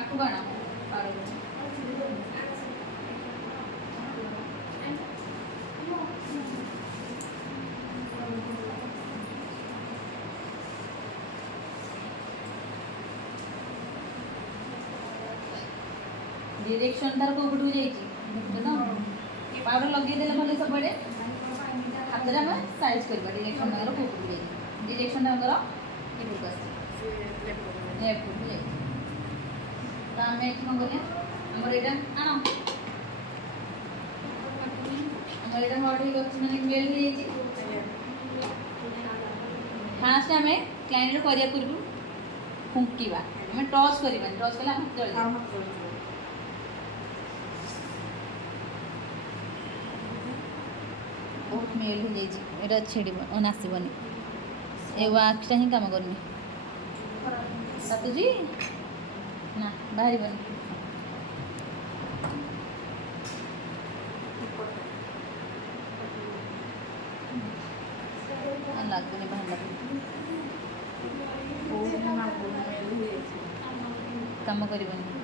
आखु कण डिरेक्शन तार को पटू जाइए पाउडर लगे देले भले सब बड़े हाथ रे हम साइज करबा डिरेक्शन तार को पटू जाइए डिरेक्शन तार ये बस लेफ्ट को जाइए तो हमें एठी कोन बोले हमर एटा आनो हमर एटा हॉट ही गछ माने मेल हो जाइए फास्ट हमें क्लाइंट करिया पूर्व फुंकीबा हमें टॉस करबा टॉस कला हम जल्दी बहुत मेल हो जाइए एटा छेड़ी नासबनी ए वाक्सटा ही काम करनी सातुजी ना बाहरी बनी लगनी बाहर काम करबनी